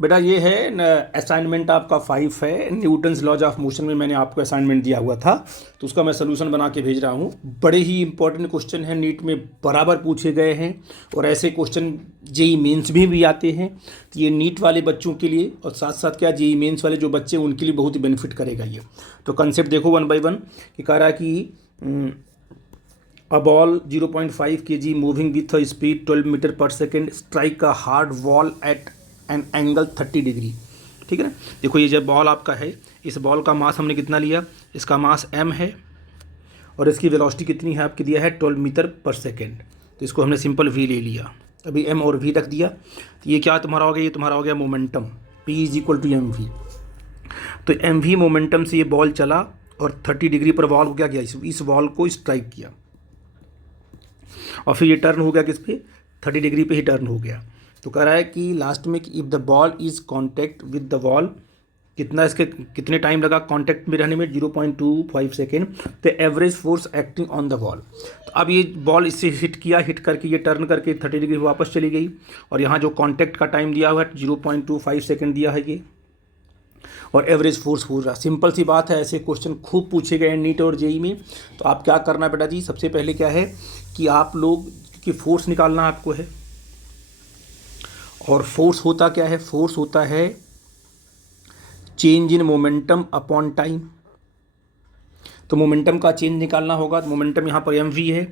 बेटा ये है असाइनमेंट आपका 5 है, न्यूटन्स लॉज ऑफ मोशन में मैंने आपको असाइनमेंट दिया हुआ था, तो उसका मैं सोल्यूशन बना के भेज रहा हूँ। बड़े ही इंपॉर्टेंट क्वेश्चन हैं, नीट में बराबर पूछे गए हैं और ऐसे क्वेश्चन जेई मेंस में भी आते हैं। तो ये नीट वाले बच्चों के लिए और साथ साथ क्या जेई मेंस वाले जो बच्चे हैं उनके लिए बहुत ही बेनिफिट करेगा ये। तो कंसेप्ट देखो 1 बाई 1 कि कह रहा है कि a ball 0.5 kg moving with a speed 12 metre पर second strike a hard wall at an angle 30 degree. ठीक है ना। देखो ये जब बॉल आपका है, इस बॉल का मास हमने कितना लिया, इसका मास m है और इसकी वेलोसिटी कितनी है आपके दिया है 12 मीटर पर सेकेंड। तो इसको हमने सिंपल v ले लिया, अभी m और v रख दिया। तो ये क्या तुम्हारा हो गया, ये तुम्हारा हो गया momentum, p is equal to m v. तो एम वी मोमेंटम से ये बॉल चला और 30 डिग्री पर बॉल को क्या किया, इस बॉल को स्ट्राइक किया और फिर ये टर्न हो गया किस पे, 30 डिग्री पे ही टर्न हो गया। तो कह रहा है कि लास्ट में कि if the ball is contact with the wall, कितना इसके कितने टाइम लगा कॉन्टैक्ट में रहने में, 0.25 सेकेंड। तो average force acting on the wall, तो अब ये बॉल इससे हिट किया, हिट करके ये टर्न करके 30 डिग्री वापस चली गई और यहाँ जो कॉन्टैक्ट का टाइम दिया हुआ है 0.25 सेकेंड दिया है ये, और एवरेज फोर्स हो रहा। सिंपल सी बात है, ऐसे क्वेश्चन खूब पूछे गए हैं नीट और जेई में। तो आप क्या करना है बेटा जी, सबसे पहले क्या है कि आप लोग की फोर्स निकालना आपको है, और फोर्स होता क्या है, फोर्स होता है change in momentum upon time. तो मोमेंटम का चेंज निकालना होगा, तो मोमेंटम यहाँ पर एम वी है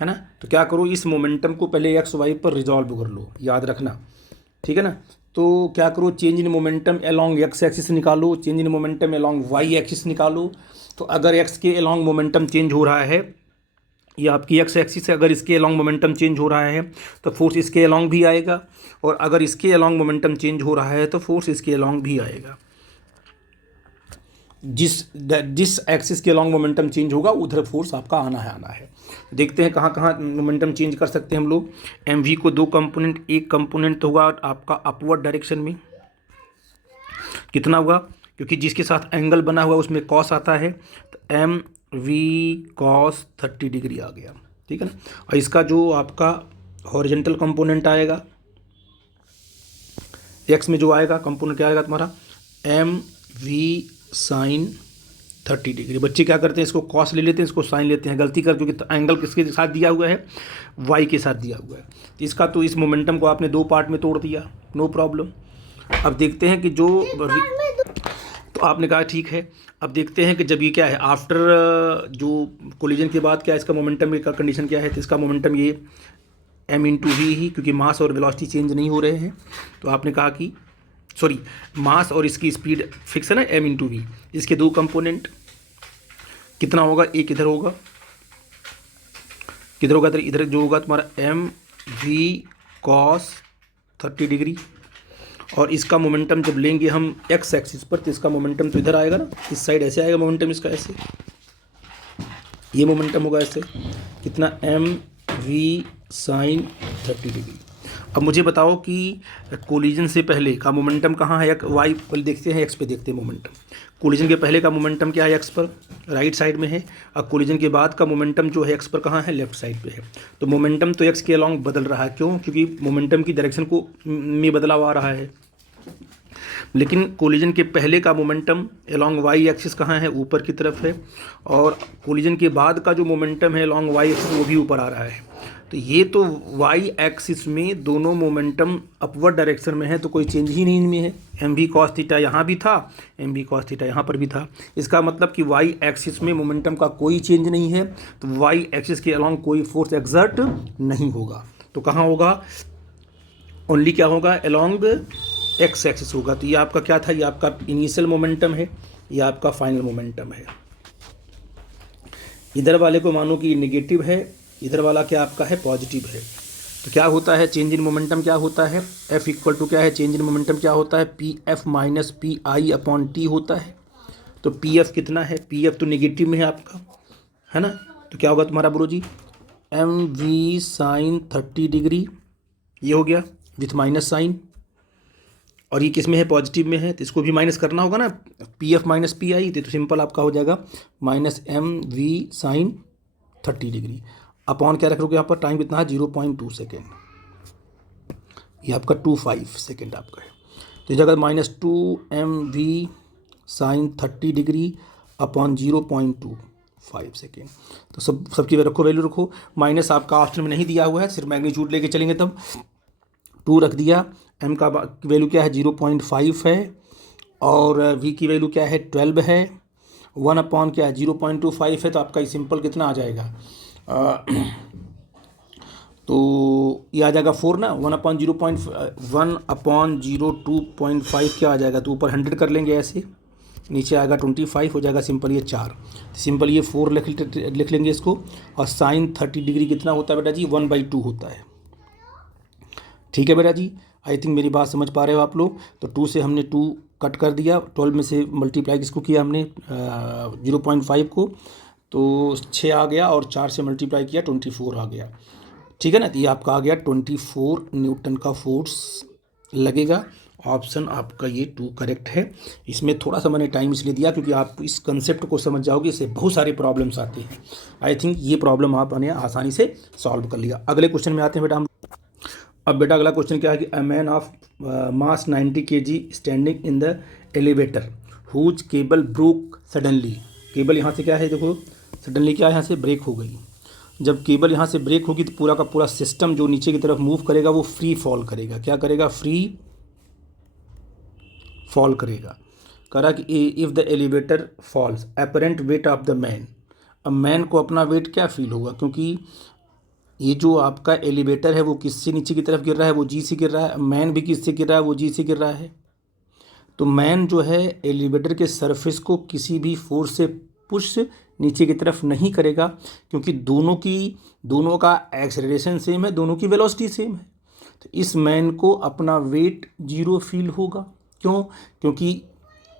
ना। तो क्या करो, इस मोमेंटम को पहले एक्स वाई पर रिजॉल्व कर लो, याद रखना, ठीक है ना। तो क्या करो, change in momentum along x axis निकालो, change in momentum along y axis निकालो। तो अगर एक्स के अलोंग मोमेंटम चेंज हो रहा है, ये आपकी एक्स एक्सिस है, अगर इसके अलोंग मोमेंटम चेंज हो रहा है तो फोर्स इसके अलोंग भी आएगा, और अगर इसके अलोंग मोमेंटम चेंज हो रहा है तो फोर्स इसके अलोंग भी आएगा। जिस एक्सिस के अलोंग मोमेंटम चेंज होगा उधर फोर्स आपका आना है। देखते हैं कहाँ कहाँ मोमेंटम चेंज कर सकते हैं हम लोग। एम वी को दो कंपोनेंट, एक कंपोनेंट तो होगा आपका अपवर्ड डायरेक्शन में, कितना हुआ, क्योंकि जिसके साथ एंगल बना हुआ उसमें कॉस आता है, तो एम वी कॉस 30 डिग्री आ गया, ठीक है ना। और इसका जो आपका हॉरिजेंटल कंपोनेंट आएगा, एक्स में जो आएगा कंपोनेंट क्या आएगा तुम्हारा, एम वी साइन 30 डिग्री। बच्चे क्या करते हैं, इसको कॉस ले लेते हैं, इसको साइन लेते हैं, गलती कर, क्योंकि एंगल किसके साथ दिया हुआ है, वाई के साथ दिया हुआ है। तो इसका तो इस मोमेंटम को आपने दो पार्ट में तोड़ दिया, नो प्रॉब्लम। अब देखते हैं कि जो, तो आपने कहा ठीक है। अब देखते हैं कि जब ये क्या है, आफ्टर जो कोलिजन के बाद क्या है, इसका मोमेंटम का कंडीशन क्या है, तो इसका मोमेंटम ये एम इंटू वी ही, क्योंकि मास और वेलोसिटी चेंज नहीं हो रहे हैं। तो आपने कहा कि सॉरी, मास और इसकी स्पीड फिक्स है ना, एम इंटू वी। इसके दो कंपोनेंट कितना होगा, एक इधर होगा, किधर होगा, इधर जो होगा तुम्हारा एम वी कॉस 30 डिग्री, और इसका मोमेंटम जब लेंगे हम एक्स एक्सिस पर, तो इसका मोमेंटम तो इधर आएगा ना, इस साइड ऐसे आएगा मोमेंटम इसका, ऐसे ये मोमेंटम होगा ऐसे, कितना एम वी साइन 30 डिग्री। अब मुझे बताओ कि कोलिजन से पहले का मोमेंटम कहाँ है, वाई पर देखते हैं, एक्स पे देखते हैं मोमेंटम। कोलिजन के पहले का मोमेंटम क्या है, एक्स पर, राइट साइड में है। अब कोलिजन के बाद का मोमेंटम जो है एक्स पर कहाँ है, लेफ्ट साइड पे है। तो मोमेंटम तो एक्स के अलॉन्ग बदल रहा है, क्यों, क्योंकि मोमेंटम की डायरेक्शन को में बदलाव आ रहा है। लेकिन कोलिजन के पहले का मोमेंटम अलोंग वाई एक्सिस कहाँ है, ऊपर की तरफ है, और कोलिजन के बाद का जो मोमेंटम है अलोंग वाई एक्सिस वो भी ऊपर आ रहा है। तो ये तो वाई एक्सिस में दोनों मोमेंटम अपवर्ड डायरेक्शन में है, तो कोई चेंज ही नहीं इनमें है। एम वी कॉस थीटा यहाँ भी था, एम वी कॉस थीटा यहाँ पर भी था। इसका मतलब कि वाई एक्सिस में मोमेंटम का कोई चेंज नहीं है, तो वाई एक्सिस के अलोंग कोई फोर्स एक्सर्ट नहीं होगा। तो कहाँ होगा, ओनली क्या होगा, अलोंग एक्स एक्सिस होगा। तो ये आपका क्या था, ये आपका इनिशियल मोमेंटम है, ये आपका फाइनल मोमेंटम है। इधर वाले को मानो कि नेगेटिव है, इधर वाला क्या आपका है, पॉजिटिव है। तो क्या होता है, चेंज इन मोमेंटम क्या होता है, एफ इक्वल टू क्या है, चेंज इन मोमेंटम क्या होता है, पी एफ माइनस पी आई अपॉन टी होता है। तो पी एफ कितना है, पी एफ तो नेगेटिव में है आपका, है ना। तो क्या होगा तुम्हारा ब्रो जी, एम वी साइन 30 डिग्री, ये हो गया विथ माइनस साइन, और ये किस में है, पॉजिटिव में है, तो इसको भी माइनस करना होगा ना, p f minus p i, तो सिंपल आपका हो जाएगा minus m v sine 30 degree upon क्या रख लो यहाँ पर, टाइम कितना है 0.2 सेकेंड, ये आपका 25 सेकेंड आपका है। तो इस जगह -2 mv sine 30 degree upon 0.25 second. तो सबकी रखो, वैल्यू रखो। माइनस आपका ऑप्शन में नहीं दिया हुआ है, सिर्फ मैग्नीट्यूड लेके चलेंगे तब। 2 रख दिया। एम का वैल्यू क्या है 0.5 है, और वी की वैल्यू क्या है 12 है। 1 अपॉन क्या है 0.25 है, तो आपका ये सिंपल कितना आ जाएगा तो ये आ जाएगा 4 ना। 1/0.1/02.5 क्या आ जाएगा, तो ऊपर 100 कर लेंगे ऐसे, नीचे आएगा 25 हो जाएगा। सिंपल ये 4, सिंपल ये 4 लिख लेंगे इसको। और साइन 30 डिग्री कितना होता है बेटा जी 1/2 होता है। ठीक है बेटा जी, आई थिंक मेरी बात समझ पा रहे हो आप लोग। तो 2 से हमने 2 कट कर दिया, 12 में से मल्टीप्लाई किसको किया हमने 0.5 को, तो 6 आ गया, और 4 से मल्टीप्लाई किया 24 आ गया। ठीक है ना, तो ये आपका आ गया 24 न्यूटन का फोर्स लगेगा। ऑप्शन आपका ये 2 करेक्ट है। इसमें थोड़ा सा मैंने टाइम इसलिए दिया क्योंकि आप इस कंसेप्ट को समझ जाओगे, इससे बहुत सारे प्रॉब्लम्स आते हैं। आई थिंक ये प्रॉब्लम आपने आसानी से सॉल्व कर लिया। अगले क्वेश्चन में आते हैं बेटा हम। अब बेटा अगला क्वेश्चन क्या है कि a man of mass 90 kg standing in the elevator whose cable broke suddenly. Cable यहाँ से क्या है देखो, सडनली क्या है यहाँ से ब्रेक हो गई। जब केबल यहाँ से ब्रेक होगी तो पूरा का पूरा सिस्टम जो नीचे की तरफ मूव करेगा वो फ्री फॉल करेगा। क्या करेगा, फ्री फॉल करेगा। करा कि if the elevator falls apparent weight of the man. अब मैन को अपना वेट क्या फील होगा, क्योंकि ये जो आपका एलिवेटर है वो किससे नीचे की तरफ गिर रहा है, वो जी से गिर रहा है। मैन भी किससे गिर रहा है, वो जी से गिर रहा है। तो मैन जो है एलिवेटर के सरफेस को किसी भी फोर्स से पुश नीचे की तरफ नहीं करेगा, क्योंकि दोनों का एक्सेलरेशन सेम है, दोनों की वेलोसिटी सेम है। तो इस मैन को अपना वेट 0 फील होगा। क्यों, क्योंकि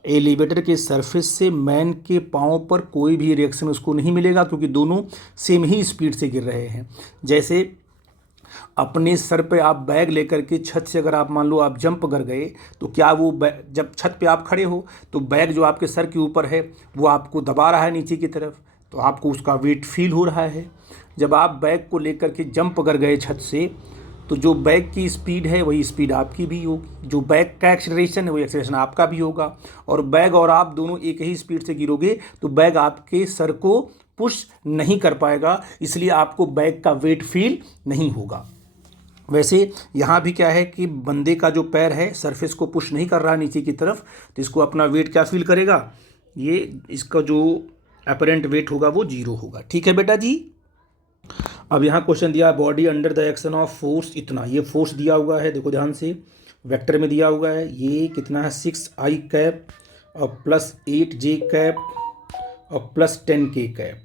एलिवेटर के सरफेस से मैन के पाँव पर कोई भी रिएक्शन उसको नहीं मिलेगा, क्योंकि दोनों सेम ही स्पीड से गिर रहे हैं। जैसे अपने सर पे आप बैग लेकर के छत से अगर आप मान लो आप जंप कर गए, तो क्या वो जब छत पे आप खड़े हो तो बैग जो आपके सर के ऊपर है वो आपको दबा रहा है नीचे की तरफ, तो आपको उसका वेट फील हो रहा है। जब आप बैग को लेकर के जंप कर गए छत से, तो जो बैग की स्पीड है वही स्पीड आपकी भी होगी, जो बैग का एक्सेलरेशन है वही एक्सेलरेशन आपका भी होगा। और बैग और आप दोनों एक ही स्पीड से गिरोगे तो बैग आपके सर को पुश नहीं कर पाएगा, इसलिए आपको बैग का वेट फील नहीं होगा। वैसे यहाँ भी क्या है कि बंदे का जो पैर है सरफेस को पुश नहीं कर रहा नीचे की तरफ, तो इसको अपना वेट क्या फील करेगा, ये इसका जो अपरेंट वेट होगा वो 0 होगा। ठीक है बेटा जी। अब यहाँ क्वेश्चन दिया body under the action of force इतना, ये फोर्स दिया हुआ है, देखो ध्यान से वेक्टर में दिया हुआ है। ये कितना है 6i कैप और +8j कैप और +10k कैप।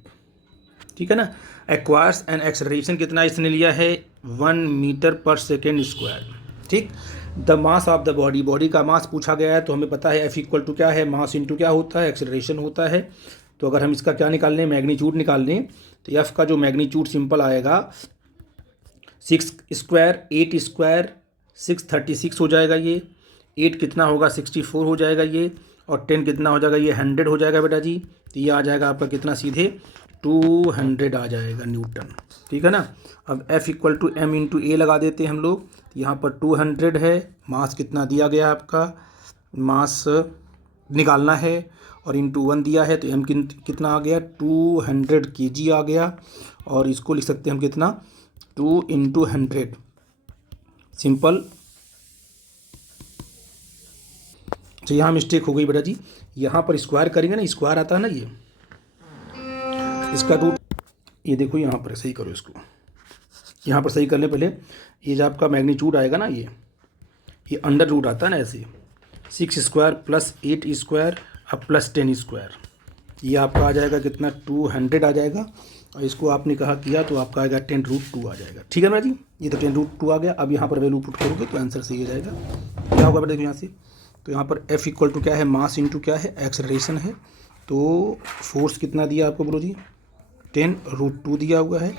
ठीक है ना। एक्वायर्स एंड एक्सेलरेशन कितना इसने लिया है 1 मीटर पर सेकेंड स्क्वायर। ठीक। The mass of the body, body का मास पूछा गया है, तो हमें पता है F = क्या है, मास इंटू क्या होता है, एक्सेलरेशन होता है। तो अगर हम इसका क्या निकाल लें, मैग्नीट्यूड निकाल लें, तो F का जो मैग्नीट्यूड सिंपल आएगा 6 स्क्वायर 8 स्क्वायर 636 हो जाएगा। ये 8 कितना होगा 64 हो जाएगा ये, और 10 कितना हो जाएगा ये 100 हो जाएगा बेटा जी। तो ये आ जाएगा आपका कितना, सीधे 200 आ जाएगा न्यूटन। ठीक है ना। अब F = m × a लगा देते हैं हम लोग। यहाँ पर 200 है, मास कितना दिया गया आपका, मास निकालना है और इंटू 1 दिया है, तो m कितना आ गया 200 kg आ गया। और इसको लिख सकते हैं हम कितना 2 × 100 सिंपल। तो यहाँ मिस्टेक हो गई बेटा जी, यहाँ पर स्क्वायर करेंगे ना, स्क्वायर आता है ना ये, इसका रूट, ये देखो यहाँ पर सही करो इसको, यहाँ पर सही करने पहले ये जो आपका मैग्नीट्यूड आएगा ना, ये अंडर रूट आता है ना ऐसे, 6 स्क्वायर +8 स्क्वायर अब +10 स्क्वायर, ये आपका आ जाएगा कितना 200 आ जाएगा। और इसको आपने कहा किया तो आपका आएगा 10√2 आ जाएगा। ठीक है ना जी, ये तो 10√2 आ गया। अब यहाँ पर वैल्यू पुट करोगे तो आंसर सही हो जाएगा। क्या होगा बेटा देखो यहाँ से, तो यहाँ पर F = क्या है, मास इंटू क्या है, एक्सेलरेशन है। तो फोर्स कितना दिया आपको बोलो जी 10√2 दिया हुआ है।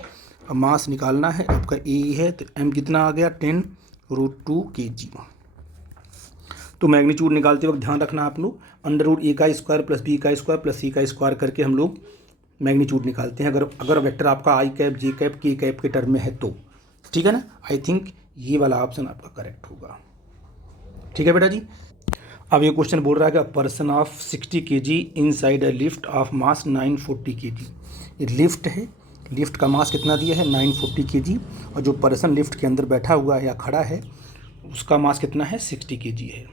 अब मास निकालना है, आपका A है, तो m कितना आ गया 10√2 kg। तो मैग्नीट्यूड निकालते वक्त ध्यान रखना आप लोग, √a² + b² + c² करके हम लोग मैग्नीट्यूड निकालते हैं, अगर वेक्टर आपका i cap j cap k cap के टर्म में है तो। ठीक है ना। आई थिंक ये वाला ऑप्शन आपका करेक्ट होगा। ठीक है बेटा जी। अब ये क्वेश्चन बोल रहा है कि a person of 60 kg inside a lift of mass 940 kg। ये लिफ्ट है, लिफ्ट का मास कितना दिया है 940 kg, और जो पर्सन लिफ्ट के अंदर बैठा हुआ है या खड़ा है उसका मास कितना है 60 kg है।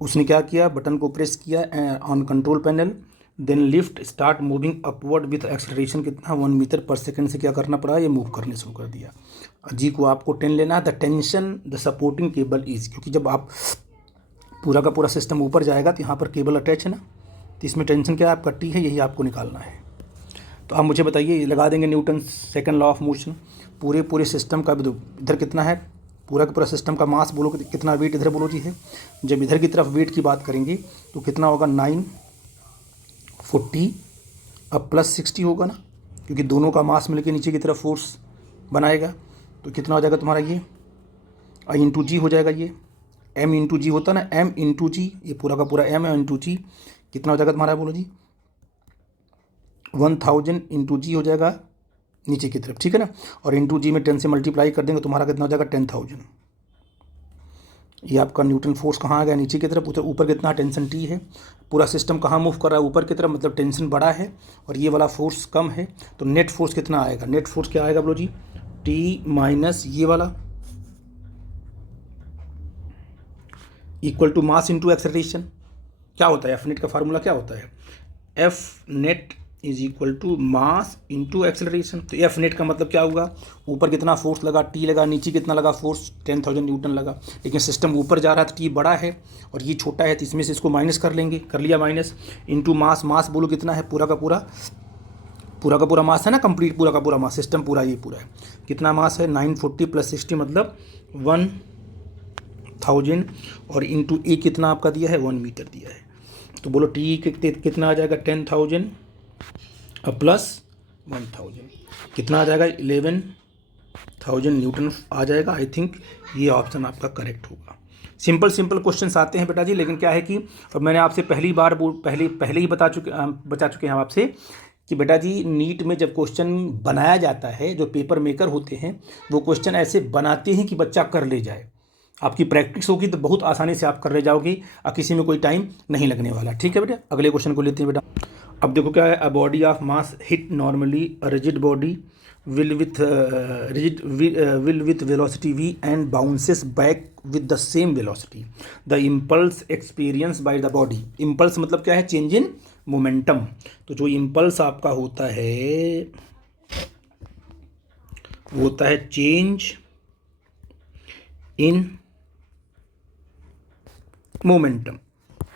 उसने क्या किया, बटन को प्रेस किया on control panel, then lift start moving upward with acceleration कितना 1 मीटर पर सेकंड से क्या करना पड़ा, ये मूव करने शुरू कर दिया। जी को आपको 10 लेना है। The tension the supporting cable is, क्योंकि जब आप पूरा का पूरा सिस्टम ऊपर जाएगा तो यहाँ पर केबल अटैच है ना, तो इसमें टेंशन क्या है आपका टी है, यही आपको निकालना है। तो आप मुझे बताइए, लगा देंगे Newton second law of motion. पूरे सिस्टम का इधर कितना है, पूरा का पूरा सिस्टम का मास बोलो कितना, वेट इधर बोलो जी है। जब इधर की तरफ वेट की बात करेंगे तो कितना होगा 940 अब प्लस 60 होगा ना, क्योंकि दोनों का मास मिलकर नीचे की तरफ फोर्स बनाएगा। तो कितना हो जाएगा तुम्हारा ये आई इंटू जी हो जाएगा, ये एम इंटू जी होता ना, एम इंटू जी, ये पूरा का पूरा एम है इंटू जी, कितना हो जाएगा तुम्हारा बोलो जी 1000 इंटू जी हो जाएगा नीचे की तरफ, ठीक है ना। और इंटू जी में 10 से मल्टीप्लाई कर देंगे तुम्हारा कितना हो जाएगा 10,000। ये आपका न्यूटन फोर्स कहाँ आ गया नीचे की तरफ, उधर ऊपर कितना टेंशन टी है। पूरा सिस्टम कहाँ मूव कर रहा है ऊपर की तरफ, मतलब टेंशन बड़ा है और ये वाला फोर्स कम है। तो नेट फोर्स कितना आएगा, नेट फोर्स क्या आएगा बोलो जी टी माइनस ये वाला equal to mass into acceleration. क्या होता है एफ नेट का फार्मूला क्या होता है, F net is equal to mass into acceleration. तो एफ नेट का मतलब क्या होगा, ऊपर कितना फोर्स लगा टी लगा, नीचे कितना लगा फोर्स 10,000 न्यूटन लगा। लेकिन सिस्टम ऊपर जा रहा था, टी बड़ा है और ये छोटा है, तो इसमें से इसको माइनस कर लेंगे, कर लिया माइनस, इंटू मास, मास बोलो कितना है पूरा का पूरा मास है ना, कंप्लीट पूरा का पूरा मास, सिस्टम पूरा ये पूरा है, कितना मास है 940 प्लस 60 मतलब 1000, और इंटू ए कितना आपका दिया है 1 मीटर दिया है। तो बोलो टी कितना आ जाएगा 10,000 प्लस 1000 कितना आ जाएगा 11,000 न्यूटन आ जाएगा। आई थिंक ये ऑप्शन आपका करेक्ट होगा। सिंपल क्वेश्चंस आते हैं बेटा जी, लेकिन क्या है कि और मैंने आपसे पहले ही बता चुके हैं हम आपसे कि बेटा जी नीट में जब क्वेश्चन बनाया जाता है, जो पेपर मेकर होते हैं वो क्वेश्चन ऐसे बनाते हैं कि बच्चा कर ले जाए। आपकी प्रैक्टिस होगी तो बहुत आसानी से आप कर ले जाओगे और किसी में कोई टाइम नहीं लगने वाला। ठीक है बेटा, अगले क्वेश्चन को लेते हैं बेटा। अब देखो क्या है, a body of mass hit normally a rigid body will with velocity v and bounces back with the same velocity. The impulse experienced by the body. impulse मतलब क्या है, चेंज इन मोमेंटम। तो जो इम्पल्स आपका होता है वो होता है चेंज इन मोमेंटम,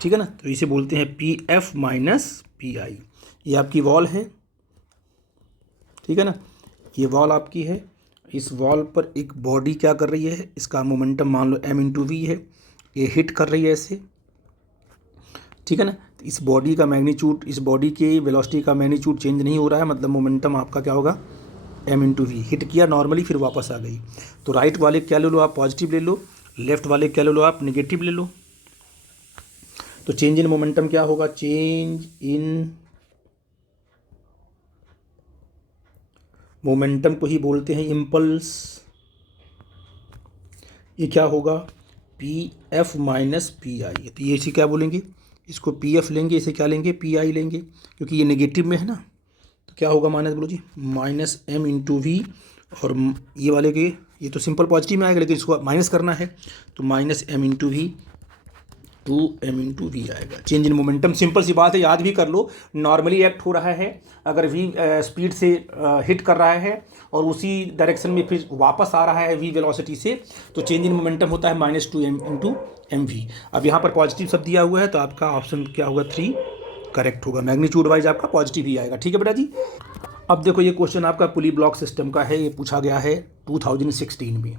ठीक है ना। तो इसे बोलते हैं पी एफ माइनस पी आई। ये आपकी वॉल है, ठीक है ना, ये वॉल आपकी है। इस वॉल पर एक बॉडी क्या कर रही है, इसका मोमेंटम मान लो m इंटू वी है, ये हिट कर रही है ऐसे, ठीक है ना। तो इस बॉडी का मैग्नीट्यूड, इस बॉडी के वेलोसिटी का मैग्नीट्यूड चेंज नहीं हो रहा है, मतलब मोमेंटम आपका क्या होगा m इंटू वी। हिट किया नॉर्मली, फिर वापस आ गई। तो राइट वाले क्या ले लो आप, पॉजिटिव ले लो, लेफ्ट वाले क्या ले लो आप, निगेटिव ले लो। तो चेंज इन मोमेंटम क्या होगा, चेंज इन मोमेंटम को ही बोलते हैं इम्पल्स। ये क्या होगा P f minus p i. तो ये इसे क्या बोलेंगे, इसको पी एफ लेंगे, इसे क्या लेंगे पी आई लेंगे, क्योंकि ये नेगेटिव में है ना। तो क्या होगा माइनस बोलो जी माइनस एम इंटू वी, और ये वाले के ये तो सिंपल पॉजिटिव में आएगा, लेकिन इसको माइनस करना है तो minus m into v 2m into v आएगा। चेंज इन मोमेंटम सिंपल सी बात है, याद भी कर लो। नॉर्मली एक्ट हो रहा है, अगर v स्पीड से हिट कर रहा है और उसी डायरेक्शन में फिर वापस आ रहा है v वेलोसिटी से, तो चेंज इन मोमेंटम होता है -2m इंटू एम वी। अब यहाँ पर पॉजिटिव सब दिया हुआ है, तो आपका ऑप्शन क्या होगा 3 करेक्ट होगा। मैग्नीट्यूड वाइज आपका पॉजिटिव ही आएगा। ठीक है बेटा जी। अब देखो ये क्वेश्चन आपका पुली ब्लॉक सिस्टम का है, ये पूछा गया है 2016 में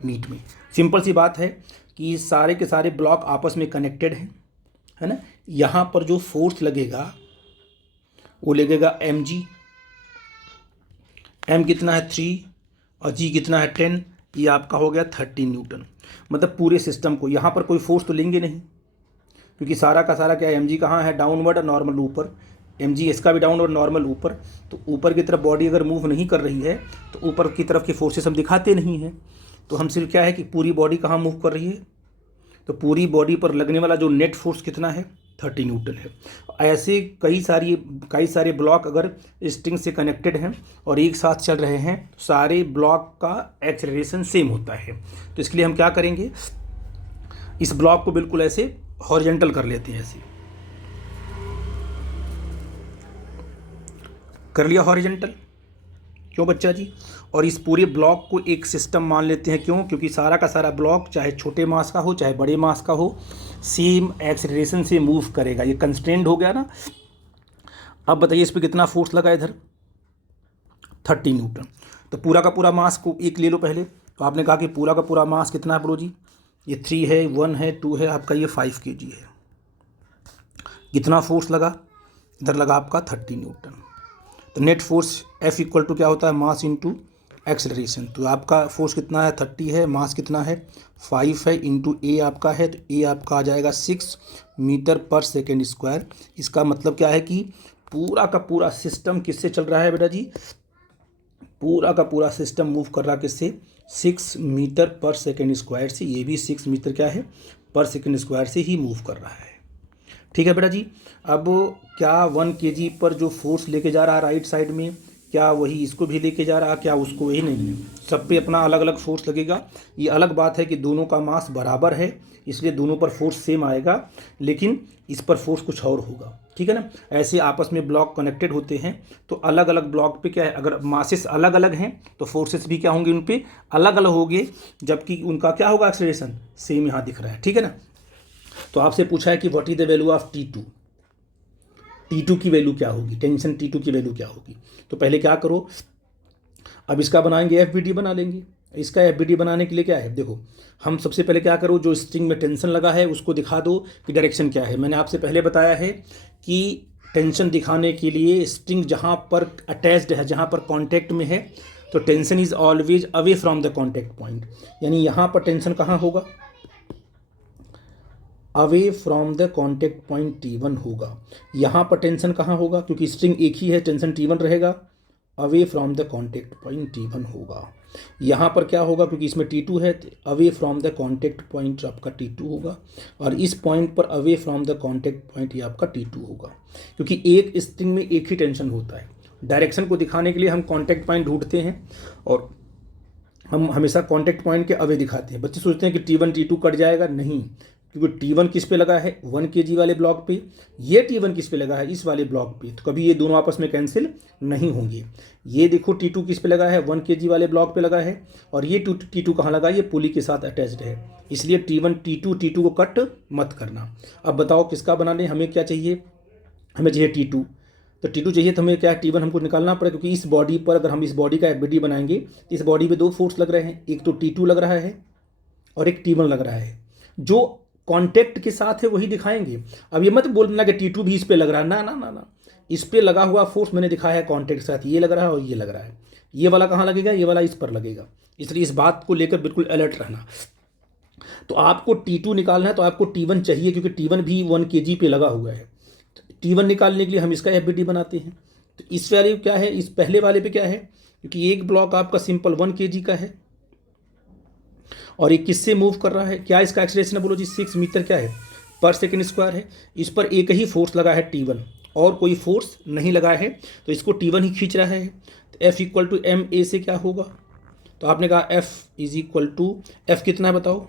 नीट में। सिंपल सी बात है कि सारे के सारे ब्लॉक आपस में कनेक्टेड हैं, है ना। यहाँ पर जो फोर्स लगेगा वो लगेगा एम जी, एम कितना है 3 और जी कितना है 10, ये आपका हो गया 30 न्यूटन। मतलब पूरे सिस्टम को, यहाँ पर कोई फोर्स तो लेंगे नहीं, क्योंकि सारा का सारा क्या है, एम जी कहाँ है डाउनवर्ड और नॉर्मल ऊपर, एम जी इसका भी डाउनवर्ड नॉर्मल ऊपर। तो ऊपर की तरफ बॉडी अगर मूव नहीं कर रही है तो ऊपर की तरफ के फोर्सेस हम दिखाते नहीं हैं। तो हम सिर्फ क्या है कि पूरी बॉडी कहाँ मूव कर रही है, तो पूरी बॉडी पर लगने वाला जो नेट फोर्स कितना है, 30 न्यूटन है। ऐसे कई सारे ब्लॉक अगर स्ट्रिंग से कनेक्टेड हैं और एक साथ चल रहे हैं तो सारे ब्लॉक का एक्सेलरेशन सेम होता है। तो इसके लिए हम क्या करेंगे, इस ब्लॉक को बिल्कुल ऐसे हॉरिजॉन्टल कर लेते हैं, ऐसे कर लिया हॉरिजॉन्टल। क्यों बच्चा जी? और इस पूरे ब्लॉक को एक सिस्टम मान लेते हैं। क्यों? क्योंकि सारा का सारा ब्लॉक चाहे छोटे मास का हो चाहे बड़े मास का हो, सेम एक्सेलरेशन से मूव करेगा। ये कंस्ट्रेंड हो गया ना। अब बताइए इस पर कितना फोर्स लगा इधर, 30 न्यूटन। तो पूरा का पूरा मास को एक ले लो पहले। तो आपने कहा कि पूरा का पूरा मास कितना है प्रो जी? ये 3 है, 1 है, 2 है, आपका ये 5 kg है। कितना फोर्स लगा इधर? लगा आपका 30 न्यूटन। तो net force F equal to क्या होता है, मास इंटू एक्सेलरेशन। तो आपका फोर्स कितना है, 30 है, मास कितना है 5 है, इंटू A आपका है, तो A आपका आ जाएगा 6 मीटर पर सेकेंड स्क्वायर। इसका मतलब क्या है कि पूरा का पूरा सिस्टम किससे चल रहा है बेटा जी? पूरा का पूरा सिस्टम मूव कर रहा किससे? 6 मीटर पर सेकेंड स्क्वायर से। ये भी 6 मीटर क्या है, पर सेकेंड स्क्वायर से ही मूव कर रहा है। ठीक है बेटा जी। अब क्या 1 kg पर जो फोर्स लेके जा रहा है राइट साइड में, क्या वही इसको भी लेके जा रहा है? क्या उसको वही नहीं है? सब पे अपना अलग अलग फोर्स लगेगा। ये अलग बात है कि दोनों का मास बराबर है, इसलिए दोनों पर फोर्स सेम आएगा, लेकिन इस पर फोर्स कुछ और होगा। ठीक है ना। ऐसे आपस में ब्लॉक कनेक्टेड होते हैं तो अलग अलग ब्लॉक पे क्या है, अगर मासेस अलग अलग हैं तो फोर्सेस भी क्या होंगे, उन पे अलग अलग होंगे, जबकि उनका क्या होगा, एक्सेलरेशन सेम यहाँ दिख रहा है। ठीक है ना। तो आपसे पूछा है कि what is the value of T2। T2 की वैल्यू क्या होगी, टेंशन T2 की वैल्यू क्या होगी? तो पहले क्या करो, अब इसका बनाएंगे FBD बना लेंगे। इसका FBD बनाने के लिए क्या है, देखो हम सबसे पहले क्या करो, जो स्ट्रिंग में टेंशन लगा है उसको दिखा दो कि डायरेक्शन क्या है। मैंने आपसे पहले बताया है कि टेंशन दिखाने के लिए स्ट्रिंग जहाँ पर अटैच्ड है, जहाँ पर कॉन्टैक्ट में है, तो tension is always away from the contact point. यानी यहाँ पर टेंशन कहाँ होगा, away from the contact point T1 होगा। यहाँ पर टेंशन कहाँ होगा, क्योंकि स्ट्रिंग एक ही है, टेंशन T1 रहेगा, away from the contact point T1 होगा। यहाँ पर क्या होगा, क्योंकि इसमें T2 है, away from the contact point आपका T2 होगा, और इस पॉइंट पर away from the contact point ये आपका T2 होगा। क्योंकि एक स्ट्रिंग में एक ही टेंशन होता है। डायरेक्शन को दिखाने के लिए हम कॉन्टैक्ट पॉइंट ढूंढते हैं और हम हमेशा कॉन्टैक्ट पॉइंट के अवे दिखाते हैं। बच्चे सोचते हैं कि T1 T2 कट जाएगा, नहीं, क्योंकि T1 किस पे लगा है, 1 kg वाले ब्लॉक पे, ये T1 किस पे लगा है, इस वाले ब्लॉक पे, तो कभी ये दोनों आपस में कैंसिल नहीं होंगे। ये देखो T2 किस पे लगा है, 1 kg वाले ब्लॉक पे लगा है, और ये T2 कहाँ लगा है, ये पुली के साथ अटैच्ड है, इसलिए T1 T2 को कट मत करना। अब बताओ किसका बनाने, हमें क्या चाहिए, हमें चाहिए T2। तो T2 चाहिए तो हमें क्या है, T1 हमको निकालना पड़ेगा, क्योंकि इस बॉडी पर अगर हम इस बॉडी का FBD बनाएंगे तो इस बॉडी पे 2 फोर्स लग रहे हैं, एक तो T2 लग रहा है और एक T1 लग रहा है। जो कॉन्टैक्ट के साथ है वही दिखाएंगे। अब ये मत बोलना कि T2 भी इस पे लग रहा है, ना ना ना ना, इस पे लगा हुआ फोर्स मैंने दिखाया है कॉन्टैक्ट के साथ, ये लग रहा है और ये लग रहा है। ये वाला कहाँ लगेगा, ये वाला इस पर लगेगा, इसलिए इस बात को लेकर बिल्कुल अलर्ट रहना। तो आपको T2 निकालना है तो आपको T1 चाहिए, क्योंकि T1 भी 1 kg पे लगा हुआ है। T1 निकालने के लिए हम इसका FBD बनाते हैं। तो इस वैल्यू क्या है, इस पहले वाले पे क्या है, क्योंकि एक ब्लॉक आपका सिंपल 1 kg का है और ये किससे मूव कर रहा है, क्या इसका एक्सेलरेशन है, बोलो जी 6 मीटर क्या है, पर सेकेंड स्क्वायर है। इस पर एक ही फोर्स लगा है T1 और कोई फोर्स नहीं लगा है, तो इसको T1 ही खींच रहा है। तो F इक्वल टू MA से क्या होगा, तो आपने कहा F is equal to, F कितना है बताओ,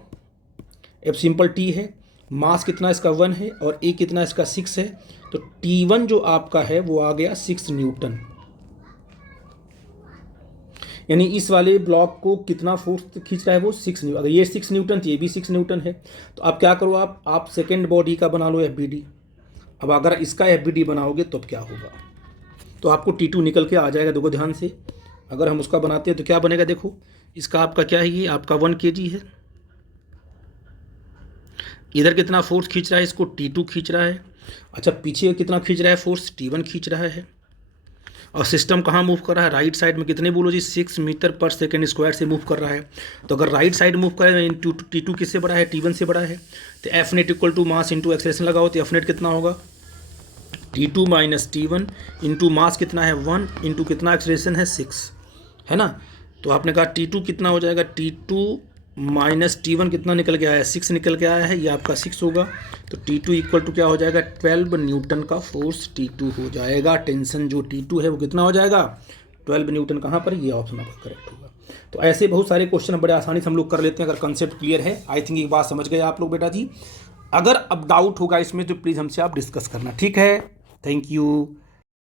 F सिंपल T है, मास कितना इसका 1 है और A कितना इसका 6 है, तो T1 जो आपका है वो आ गया 6 न्यूटन। यानी इस वाले ब्लॉक को कितना फोर्स खींच रहा है वो 6 न्यूटन। अगर ये 6 न्यूटन तो ये भी 6 न्यूटन है। तो आप क्या करो, आप सेकेंड बॉडी का बना लो FBD। अब अगर इसका FBD बनाओगे तो क्या होगा, तो आपको T2 निकल के आ जाएगा। देखो ध्यान से, अगर हम उसका बनाते हैं तो क्या बनेगा, देखो इसका आपका क्या है, ये आपका 1 kg है, इधर कितना फोर्स खींच रहा है, इसको T2 खींच रहा है। अच्छा पीछे कितना खींच रहा है फोर्स, T1 खींच रहा है। और सिस्टम कहाँ मूव कर रहा है, राइट साइड में कितने बोलो जी, 6 मीटर पर सेकेंड स्क्वायर से मूव कर रहा है। तो अगर राइट साइड मूव करे तो T2 किससे बड़ा है, T1 से बड़ा है। तो F net equal to mass into acceleration लगाओ, तो F नेट कितना होगा, T2 minus T1 into mass कितना है 1 इंटू कितना एक्सेलरेशन है 6, है ना। तो आपने कहा T2 कितना हो जाएगा, T2 माइनस T1 कितना निकल के आया है, 6 निकल के आया है, ये आपका 6 होगा। तो T2 इक्वल टू क्या हो जाएगा, 12 न्यूटन का फोर्स T2 हो जाएगा। टेंशन जो T2 है वो कितना हो जाएगा, 12 न्यूटन। कहाँ पर, ये ऑप्शन आपका करेक्ट होगा। तो ऐसे बहुत सारे क्वेश्चन बड़े आसानी से हम लोग कर लेते हैं अगर कंसेप्ट क्लियर है। आई थिंक एक बात समझ गए आप लोग बेटा जी। अगर अब डाउट होगा इसमें तो प्लीज़ हमसे आप डिस्कस करना, ठीक है। Thank you.